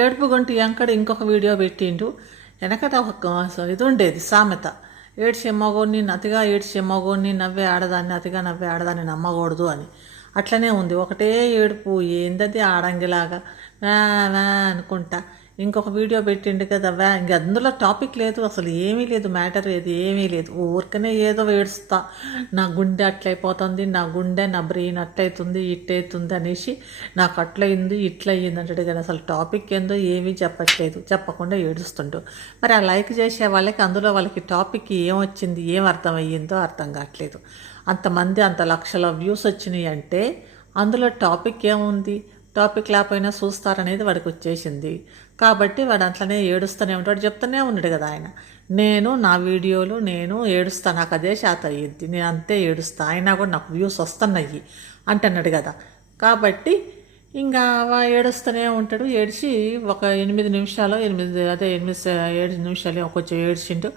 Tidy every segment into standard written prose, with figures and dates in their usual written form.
ఏడుపు గొంటి ఎంకడ ఇంకొక వీడియో పెట్టిండు. వెనకట ఒక ఇది ఉండేది సామెత, ఏడ్చే మగోడిని అతిగా ఏడ్చే మగోడిని నవ్వే ఆడదాన్ని అతిగా నవ్వే ఆడదాన్ని నమ్మకూడదు అని. అట్లనే ఉంది, ఒకటే ఏడుపు, ఏందది ఆడంగిలాగా వా వా అనుకుంటా. ఇంకొక వీడియో పెట్టిండు కదా వా, ఇంక అందులో టాపిక్ లేదు, అసలు ఏమీ లేదు, మ్యాటర్ ఏమీ లేదు, ఊరికనే ఏదో ఏడుస్తా, నా గుండె అట్లయిపోతుంది, నా గుండె నా బ్రెయిన్ అట్లయితుంది ఇట్టయితుంది అనేసి, నాకు అట్లయింది ఇట్లయింది అంటాడు కదా, అసలు టాపిక్ ఏందో ఏమీ చెప్పట్లేదు, చెప్పకుండా ఏడుస్తుండు. మరి ఆ లైక్ చేసే వాళ్ళకి అందులో వాళ్ళకి టాపిక్ ఏమొచ్చింది, ఏం అర్థమయ్యిందో అర్థం కావట్లేదు. అంతమంది అంత లక్షల వ్యూస్ వచ్చినాయి అంటే అందులో టాపిక్ ఏముంది, టాపిక్ లేకపోయినా చూస్తారనేది వాడికి వచ్చేసింది. కాబట్టి వాడు అట్లనే ఏడుస్తూనే ఉంటాడు, చెప్తూనే ఉన్నాడు కదా ఆయన, నేను నా వీడియోలు నేను ఏడుస్తా, నాకు అదే శాతం అయ్యిద్ది, నేను అంతే ఏడుస్తా, అయినా కూడా నాకు వ్యూస్ వస్తున్నాయి అంటున్నాడు కదా. కాబట్టి ఇంకా ఏడుస్తూనే ఉంటాడు. ఏడిచి ఒక 8 నిమిషాలు 7 నిమిషాలు కొంచెం ఏడ్చిండు.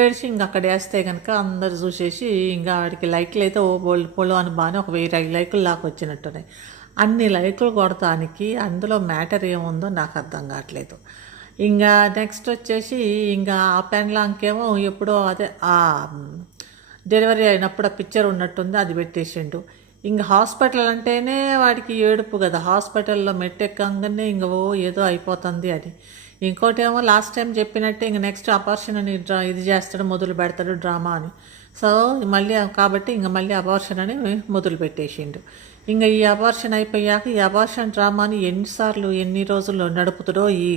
ఏడ్చి ఇంక అక్కడ వేస్తే కనుక అందరు చూసేసి ఇంకా వాడికి లైక్లు అయితే ఓ పొలం అని బాగానే ఒక 1000 లైకులు లాగా వచ్చినట్టున్నాయి. అన్ని లైకులు కొడతానికి అందులో మ్యాటర్ ఏముందో నాకు అర్థం కావట్లేదు. ఇంకా నెక్స్ట్ వచ్చేసి ఇంకా ఆ పెన్లాంకేమో ఎప్పుడో అదే ఆ డెలివరీ అయినప్పుడు ఆ పిక్చర్ ఉన్నట్టుంది, అది పెట్టేసిండు. ఇంక హాస్పిటల్ అంటేనే వాడికి ఏడుపు కదా, హాస్పిటల్లో మెట్టెక్కంగానే ఇంక ఓ ఏదో అయిపోతుంది అని. ఇంకోటి ఏమో లాస్ట్ టైం చెప్పినట్టే ఇంక నెక్స్ట్ అబార్షన్ అని ఇది చేస్తాడు, మొదలు పెడతాడు డ్రామా అని. సో మళ్ళీ కాబట్టి ఇంక మళ్ళీ అబార్షన్ అని మొదలు పెట్టేసిండు. ఇంకా ఈ అబార్షన్ అయిపోయాక ఈ అబార్షన్ డ్రామాని ఎన్ని రోజులు నడుపుతాడో, ఈ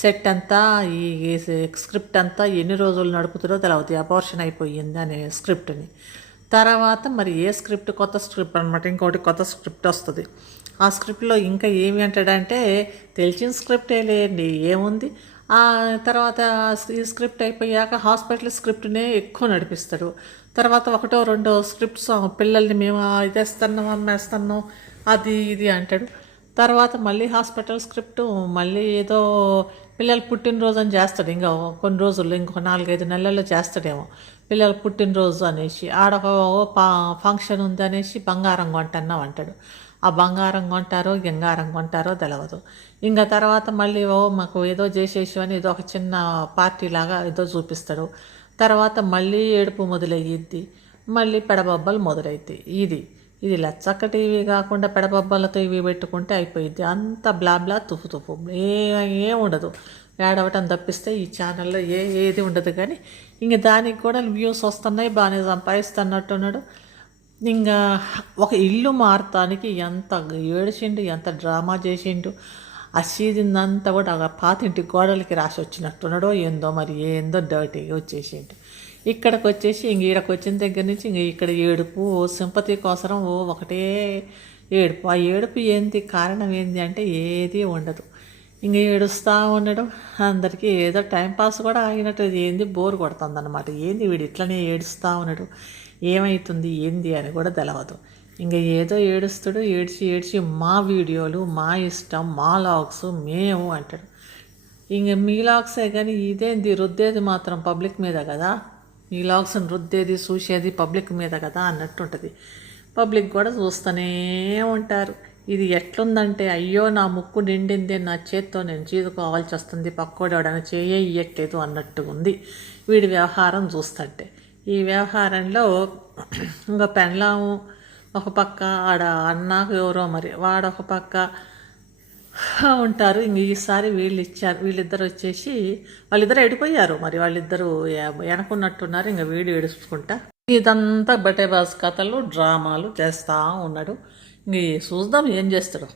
సెట్ అంతా ఈ స్క్రిప్ట్ అంతా ఎన్ని రోజులు నడుపుతాడో తెలియదు, అబార్షన్ అయిపోయింది అనే స్క్రిప్ట్ని. తర్వాత మరి ఏ స్క్రిప్ట్, కొత్త స్క్రిప్ట్ అనమాట, ఇంకోటి కొత్త స్క్రిప్ట్ వస్తుంది. ఆ స్క్రిప్ట్లో ఇంకా ఏమి అంటాడంటే, తెలిసిన స్క్రిప్టే లేండి ఏముంది. ఆ తర్వాత ఈ స్క్రిప్ట్ అయిపోయాక హాస్పిటల్ స్క్రిప్ట్నే ఎక్కువ నడిపిస్తాడు. తర్వాత 1-2 స్క్రిప్ట్స్ పిల్లల్ని మేము ఇదేస్తున్నాం అమ్మేస్తున్నాం అది ఇది అంటాడు. తర్వాత మళ్ళీ హాస్పిటల్ స్క్రిప్టు, మళ్ళీ ఏదో పిల్లలు పుట్టినరోజు అని చేస్తాడు, ఇంకా కొన్ని రోజుల్లో ఇంకొక 4-5 నెలల్లో చేస్తాడేమో పిల్లలు పుట్టినరోజు అనేసి. ఆడొక ఫంక్షన్ ఉంది అనేసి బంగారం కొంటున్నాం అంటాడు. ఆ బంగారం కొంటారో గంగారం కొంటారో తెలియదు. ఇంకా తర్వాత మళ్ళీ మాకు ఏదో చేసేసి అని ఏదో ఒక చిన్న పార్టీ లాగా ఏదో చూపిస్తాడు. తర్వాత మళ్ళీ ఏడుపు మొదలయ్యిద్ది, మళ్ళీ పెడబొబ్బలు మొదలైద్ది. ఇది లచ్చక్క టీవీ కాకుండా పెడబొబ్బలతో ఇవి పెట్టుకుంటే అయిపోయిద్ది. అంత బ్లాబ్లా తుఫు ఏం ఉండదు, ఏడవటం తప్పిస్తే ఈ ఛానల్లో ఏది ఉండదు. కానీ ఇంక దానికి కూడా వ్యూస్ వస్తున్నాయి, బాగానే సంపాదిస్తున్నట్టున్నాడు. ఇంకా ఒక ఇల్లు మారటానికి ఎంత ఏడిచిండు, ఎంత డ్రామా చేసిండు. ఆ సీదిందంతా కూడా ఆ పాతింటి గోడలకి రాసి వచ్చినట్టున్నాడో ఏందో, మరి ఏందో డర్టీగా వచ్చేసిండు. ఇక్కడికి వచ్చేసి ఇంక ఈడకి వచ్చిన దగ్గర నుంచి ఇంక ఇక్కడ ఏడుపు, సింపతి కోసరం ఒకటే ఏడుపు. ఆ ఏడుపు ఏంది, కారణం ఏంది అంటే ఏది ఉండదు. ఇంక ఏడుస్తూ ఉండడం, అందరికీ ఏదో టైంపాస్ కూడా ఆగినట్టు, ఏంది బోర్ కొడుతుంది అనమాట. ఏంది వీడు ఇట్లనే ఏడుస్తూ ఉన్నాడు, ఏమవుతుంది ఏంది అని కూడా తెలవదు. ఇంకా ఏదో ఏడుస్తాడు, ఏడ్చి మా వీడియోలు మా ఇష్టం, మా లాగ్స్ మేము అంటాడు. ఇంక మీ లాగ్సే కానీ ఇదేంది రుద్దేది మాత్రం పబ్లిక్ మీద కదా, మీ లాగ్స్ని రుద్దేది చూసేది పబ్లిక్ మీద కదా అన్నట్టుంటుంది. పబ్లిక్ కూడా చూస్తూనే ఉంటారు. ఇది ఎట్లుందంటే, అయ్యో నా ముక్కు నిండిందే, నా చేత్తో నేను చీదుకోవాల్సి వస్తుంది, పక్కోడేవాడని ఇయ్యట్లేదు అన్నట్టు ఉంది వీడి వ్యవహారం చూస్తుంటే. ఈ వ్యవహారంలో ఇంకా పెళ్ళాము ఒక పక్క, ఆడ అన్న ఎవరో మరి వాడొక పక్క ఉంటారు. ఇంక ఈసారి వీళ్ళిద్దరు వచ్చేసి వాళ్ళిద్దరు ఎడిపోయారు, మరి వాళ్ళిద్దరూ వెనకున్నట్టున్నారు. ఇంకా వీడు ఏడుచుకుంటా ఇదంతా బటేబాస్ కథలు డ్రామాలు చేస్తూ ఉన్నాడు. ఇంక చూద్దాం ఏం చేస్తాడు.